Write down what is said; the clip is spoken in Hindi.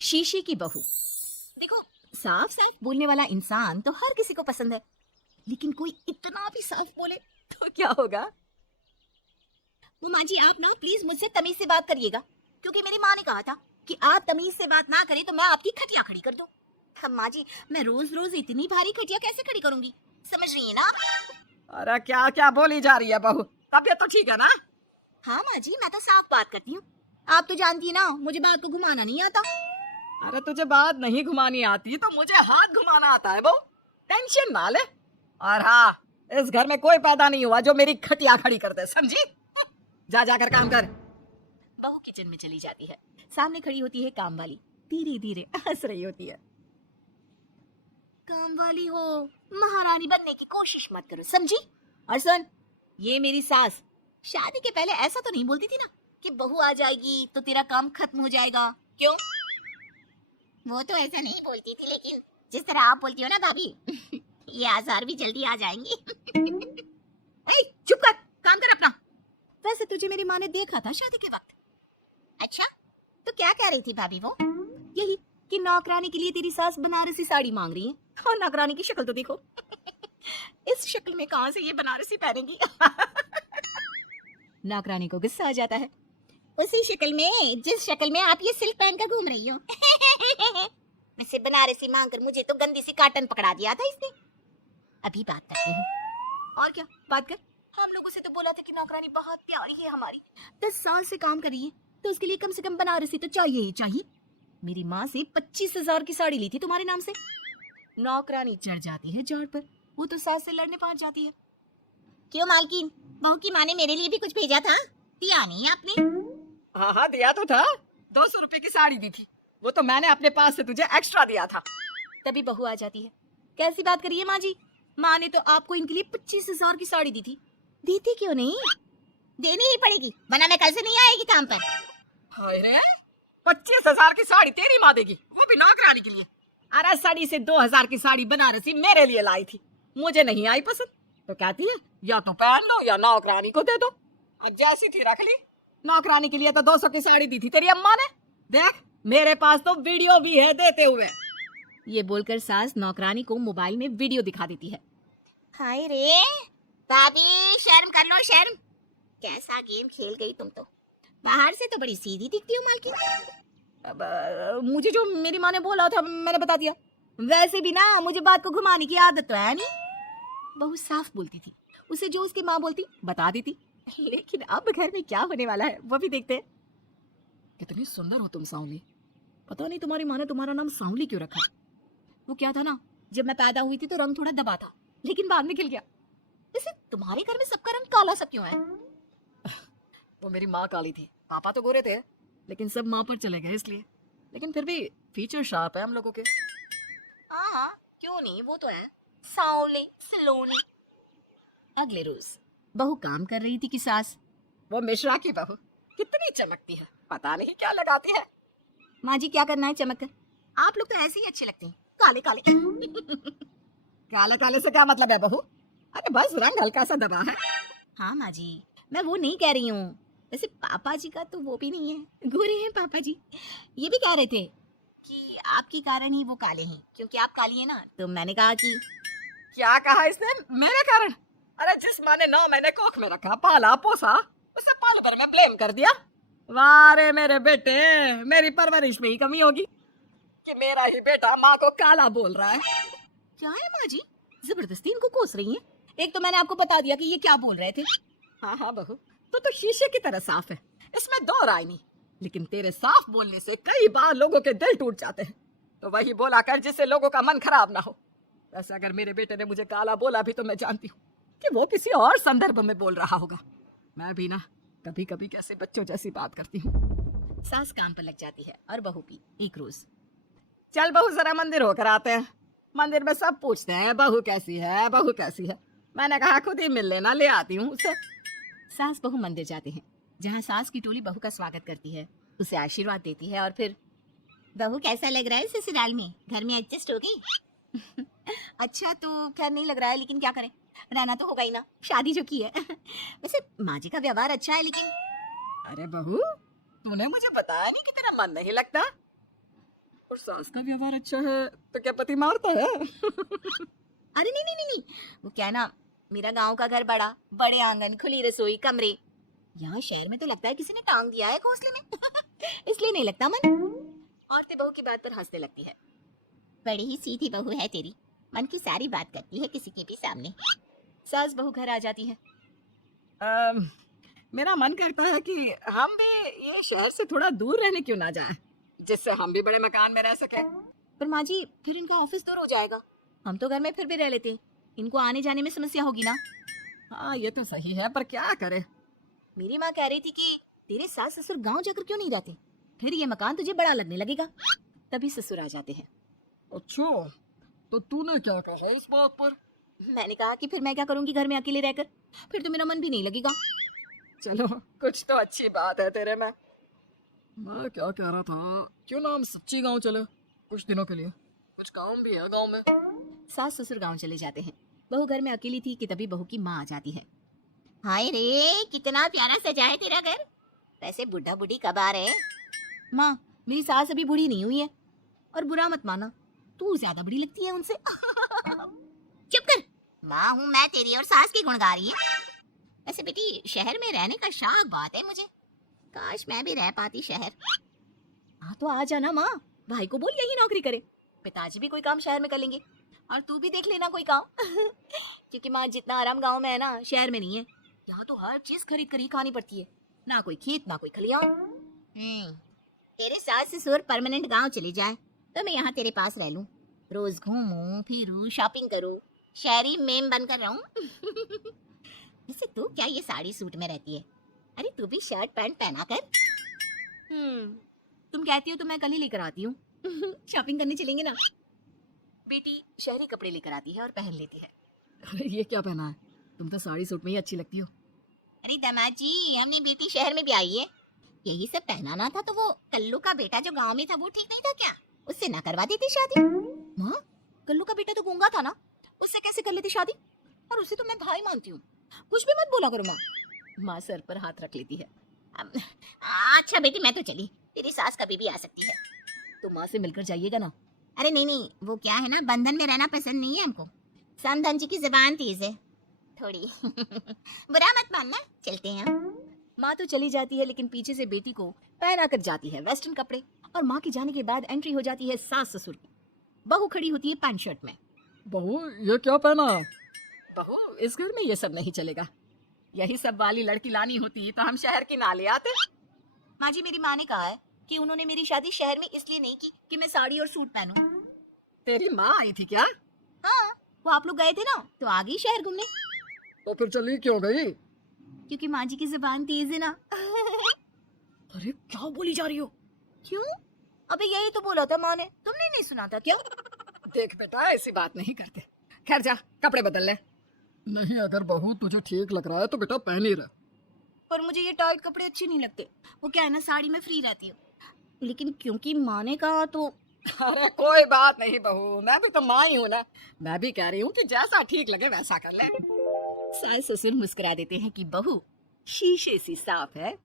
शीशे की बहू। देखो, साफ साफ बोलने वाला इंसान तो हर किसी को पसंद है, लेकिन कोई इतना भी साफ बोले तो क्या होगा? वो माँ जी, आप ना प्लीज मुझसे तमीज से बात करिएगा, क्योंकि मेरी माँ ने कहा था कि आप तमीज से बात ना करें तो मैं आपकी खटिया खड़ी कर दूं। अब माँ जी, मैं रोज रोज इतनी भारी खटिया कैसे खड़ी करूंगी, समझ रही है ना? अरे क्या क्या बोली जा रही है बहू? तबीयत तो ठीक है ना? हाँ माँ जी, मैं तो साफ बात करती हूँ। आप तो जानती है ना, मुझे बात को घुमाना नहीं आता। अरे तुझे बात नहीं घुमानी आती तो मुझे हाथ घुमाना आता है बहू। टेंशन ना ले। और हाँ, इस घर में कोई पैदा नहीं हुआ जो मेरी खटिया खड़ी कर दे, समझी? जा जाकर काम कर। बहू किचन में चली जाती है। सामने खड़ी होती है काम वाली, धीरे धीरे हंस रही होती है। काम वाली हो, महारानी बनने की कोशिश मत करो, समझी? और सुन, ये मेरी सास शादी के पहले ऐसा तो नहीं बोलती थी ना कि बहू आ जाएगी तो तेरा काम खत्म हो जाएगा। क्यों? वो तो ऐसा नहीं बोलती थी, लेकिन जिस तरह आप बोलती हो ना भाभी, ये आजार भी जल्दी आ जाएंगे। ए, चुप कर, काम कर अपना। वैसे तुझे मेरी माँ ने देखा था शादी के वक्त। अच्छा, तो क्या कह रही थी भाभी वो? यही कि नौकरानी के लिए तेरी सास बनारसी साड़ी मांग रही है, और नौकरानी की शक्ल तो देखो। इस शक्ल में कहां से ये बनारसी पहनेगी? नौकरानी को गुस्सा आ जाता है। उसी शक्ल में जिस शक्ल में आप ये सिल्क पहन कर घूम रही हो। वैसे बनारसी मांगकर मुझे तो गंदी सी काटन पकड़ा दिया था इसने। अभी बात करती हूँ। और क्या बात कर? हम लोगों से तो बोला था कि नौकरानी बहुत प्यारी है हमारी, 10 साल से काम कर रही है, तो उसके लिए कम से कम बनारसी तो चाहिए ही चाहिए। मेरी माँ से 25,000 की साड़ी ली थी तुम्हारे नाम से। नौकरानी चढ़ जाती है जड़ पर, वो तो सास से लड़ने पहुंच जाती है। क्यों मालकिन, बहू की माँ ने मेरे लिए भी कुछ भेजा था, दिया नहीं आपने? हाँ हाँ, दिया तो था। 200 रुपए की साड़ी दी थी, वो तो मैंने अपने पास से तुझे एक्स्ट्रा दिया था। तभी बहू आ जाती है। कैसी बात करिए माँ जी, माँ ने तो आपको इनके लिए 25,000 की साड़ी दी थी, देती क्यों नहीं? देनी ही पड़ेगी, वरना मैं कल से नहीं आएगी काम पर। हाय रे, 25,000 की साड़ी तेरी माँ देगी, वो भी नौकरानी के लिए? अरे साड़ी से 2,000 की साड़ी बनारसी मेरे लिए लाई थी, मुझे नहीं आई पसंद, तो कहती है या तो पहन लो या नौकरानी को दे दो। अब जैसी थी रख ली। नौकरानी के लिए तो 200 की साड़ी दी थी तेरी अम्मा ने। देख, मेरे पास तो वीडियो भी है देते हुए। ये बोलकर सास नौकरानी को मोबाइल में वीडियो दिखा देती है। हाय रे भाभी, शर्म कर लो शर्म। कैसा गेम खेल गई तुम तो। बाहर से तो बड़ी सीधी दिखती हो मालकिन। अब मुझे जो मेरी माँ ने बोला था मैंने बता दिया। वैसे भी ना मुझे बात को घुमाने की आदत तो है नहीं। बहुत साफ बोलती थी, उसे जो उसकी माँ बोलती बता देती। लेकिन अब घर में क्या होने वाला है वो भी देखते हैं। कितनी सुंदर हो तुम सांवली। पता नहीं तुम्हारी माँ ने तुम्हारा नाम सांवली क्यों रखा। वो क्या था ना, जब मैं पैदा हुई थी तो रंग थोड़ा दबा था, लेकिन बाद में खिल गया। वैसे तुम्हारे घर में सबका रंग काला सा क्यों है? वो मेरी माँ काली थी, पापा तो गोरे थे, लेकिन सब माँ पर चले गए इसलिए। लेकिन फिर भी फीचर शार्प है हम लोगों के। हाँ, क्यों नहीं, वो तो है सांवले सलोनी। अगले रोज बहू काम कर रही थी कि सास। वो मिश्रा की बहू कितनी चमकती है, पता नहीं क्या लगाती है। माँ जी क्या करना है चमक कर, आप लोग तो ऐसे ही अच्छे लगते हैं, काले काले। काले काले से क्या मतलब है बहू? अरे बस रंग हल्का सा दबा है। हाँ माँ जी, मैं वो नहीं कह रही हूँ। वैसे पापा जी का तो वो भी नहीं है, गोरे हैं पापा जी। ये भी कह रहे थे कि आपके कारण ही वो काले हैं, क्योंकि आप काली हैं ना, तो मैंने कहा कि। क्या कहा इसने? मेरे कारण? अरे जिस माँ ने 9 महीने कोख में रखा, पाला पोसा, उसे पल भर में ब्लेम कर दिया। वाह रे मेरे बेटे, मेरी परवरिश में ही कमी होगी कि मेरा ही बेटा माँ को काला बोल रहा है। क्या है माँ जी, जबरदस्ती इनको कोस रही हैं? एक तो मैंने आपको बता दिया कि ये क्या बोल रहे थे। हाँ हाँ बहू, तो शीशे की तरह साफ है, इसमें दो राय नहीं। लेकिन तेरे साफ बोलने से कई बार लोगों के दिल टूट जाते हैं, तो वही बोला कर जिससे लोगों का मन खराब ना हो। वैसे अगर मेरे बेटे ने मुझे काला बोला भी तो मैं जानती हूँ कि वो किसी और संदर्भ में बोल रहा होगा। मैं भी ना कभी कभी कैसे बच्चों जैसी बात करती हूँ। सास काम पर लग जाती है और बहू भी। एक रोज, चल बहू जरा मंदिर होकर आते हैं। मंदिर में सब पूछते हैं बहू कैसी है, बहू कैसी है। मैंने कहा खुद ही मिल लेना, ले आती हूँ उसे। सास बहू मंदिर जाते हैं, जहाँ सास की टोली बहू का स्वागत करती है, उसे आशीर्वाद देती है और फिर। बहू कैसा लग रहा है ससुराल में, घर में एडजस्ट हो गई? अच्छा तो खैर नहीं लग रहा है, लेकिन क्या करें, रहना तो होगा ही ना, शादी जो की है। वैसे माँ जी का व्यवहार अच्छा है, लेकिन। अरे बहू, तूने मुझे बताया नहीं कि तेरा मन नहीं लगता। सास का व्यवहार अच्छा है तो क्या पति मारता है? अरे नहीं नहीं नहीं नहीं, वो क्या है ना, मेरा गांव का घर बड़ा, बड़े आंगन, खुली रसोई, कमरे। यहाँ शहर में तो लगता है किसी ने टांग दिया है घोंसले में। इसलिए नहीं लगता मन। औरतें बहू की बात पर हंसने लगती है। बड़ी ही सीधी बहू है तेरी, मन की सारी बात करती है किसी के भी सामने। सास बहू घर आ जाती है। मेरा मन करता है कि हम भी ये शहर से थोड़ा दूर रहने क्यों ना जाएं, जिससे हम भी बड़े मकान में रह सके। पर माँ जी, फिर इनका ऑफिस दूर हो जाएगा। हम तो घर में फिर भी रह लेते हैं, इनको आने जाने में समस्या होगी ना। हाँ ये तो सही है, पर क्या करे। मेरी माँ कह रही थी कि तेरे सास ससुर गांव जाकर क्यों नहीं रहते, फिर ये मकान तुझे बड़ा लगने लगेगा। तभी ससुर आ जाते हैं। अच्छा, तो तूने क्या कहा इस बात पर? मैंने कहा कि फिर मैं क्या करूंगी घर में अकेले रहकर, फिर तो मेरा मन भी नहीं लगेगा। चलो कुछ तो अच्छी बात है तेरे में। मैं क्या कह रहा था, क्यों ना हम सच्ची गांव चले कुछ दिनों के लिए, कुछ काम भी है गांव में। सास ससुर गांव चले जाते हैं। बहू घर में अकेली थी कि तभी बहू की माँ आ जाती है। हाय रे, कितना प्यारा सजा है तेरा घर। वैसे बुढ़ा बुढ़ी कब आ रहे? माँ, मेरी सास अभी बूढ़ी नहीं हुई है, और बुरा मत माना, तू ज्यादा बड़ी लगती है उनसे। चुप कर। माँ हूँ मैं तेरी और सास की गुण गा रही है। वैसे बेटी, शहर में रहने का शौक बहुत है मुझे, काश मैं भी रह पाती शहर। हाँ तो आ जाना माँ, भाई को बोल यही नौकरी करे, पिताजी भी कोई काम शहर में कर लेंगे, और तू भी देख लेना कोई काम। क्योंकि माँ जितना आराम गांव में है ना, शहर में नहीं है। यहाँ तो हर चीज खरीद कर ही खानी पड़ती है, ना कोई खेत ना कोई खलियान। तेरे सास ससुर परमानेंट गांव चले जाए तो मैं यहाँ तेरे पास रह लूं, रोज घूमूं फिरूं, शॉपिंग करूं, शहरी मेम बनकर रहूं। वैसे तू क्या ये साड़ी सूट में रहती है? अरे तू भी शर्ट पैंट पहना कर। तुम कहती हो तो मैं कल ही लेकर आती हूँ। शॉपिंग करने चलेंगे ना। बेटी शहरी कपड़े लेकर आती है और पहन लेती है। अरे ये क्या पहना है, तुम तो साड़ी सूट में ही अच्छी लगती हो। अरे दामाद जी, हमने बेटी शहर में भी आई है, यही सब पहनाना था तो वो कल्लू का बेटा जो गांव में था वो ठीक नहीं था क्या? उससे ना करवा देती शादी। माँ, कल्लू का बेटा तो गूंगा था ना, उससे कैसे कर लेती शादी? और उसे तो मैं भाई मानती हूँ, कुछ भी मत बोला करो माँ। माँ सर पर हाथ रख लेती है। अच्छा बेटी, मैं तो चली, तेरी सास कभी भी आ सकती है। तो माँ से मिलकर जाइएगा ना। अरे नहीं नहीं, वो क्या है ना, बंधन में रहना पसंद नहीं है हमको। समधन जी की जुबान तेज है थोड़ी। बुरा मत मानना, चलते हैं हम। माँ तो चली जाती है, लेकिन पीछे से बेटी को पहना कर जाती है वेस्टर्न कपड़े, और माँ के जाने के बाद एंट्री हो जाती है सास ससुर की। बहू खड़ी होती है पैंट शर्ट में। बहू ये क्या पहना? बहू, इस घर में ये सब नहीं चलेगा, यही सब वाली लड़की लानी होती तो हम शहर की ना ले आते। माँ जी, मेरी माँ ने कहा है कि उन्होंने मेरी शादी शहर में इसलिए नहीं की कि मैं साड़ी और सूट पहनूं। तेरी माँ आई थी क्या? हाँ, वो आप लोग गए थे ना तो आ गई शहर घूमने। तो फिर चली क्यों गई? क्योंकि माँ जी की जुबान तेज है ना। अरे क्या बोली जा रही हो? क्यों? अबे यही तो बोला था माँ ने, तुमने नहीं सुना था क्या? देख बेटा, ऐसी बात नहीं करते। खैर जा, कपड़े बदल ले। नहीं, अगर बहू तुझे ठीक लग रहा है तो बेटा पहन ही रह। पर मुझे ये टाइट कपड़े अच्छे नहीं लगते, वो क्या है ना, साड़ी में फ्री रहती हूँ, लेकिन क्योंकि माँ ने कहा तो। अरे कोई बात नहीं बहू, मैं भी तो माँ ही हूँ ना, मैं भी कह रही हूँ कि जैसा ठीक लगे वैसा कर ले। सास ससुर मुस्कुरा देते हैं कि बहू शीशे सी साफ है,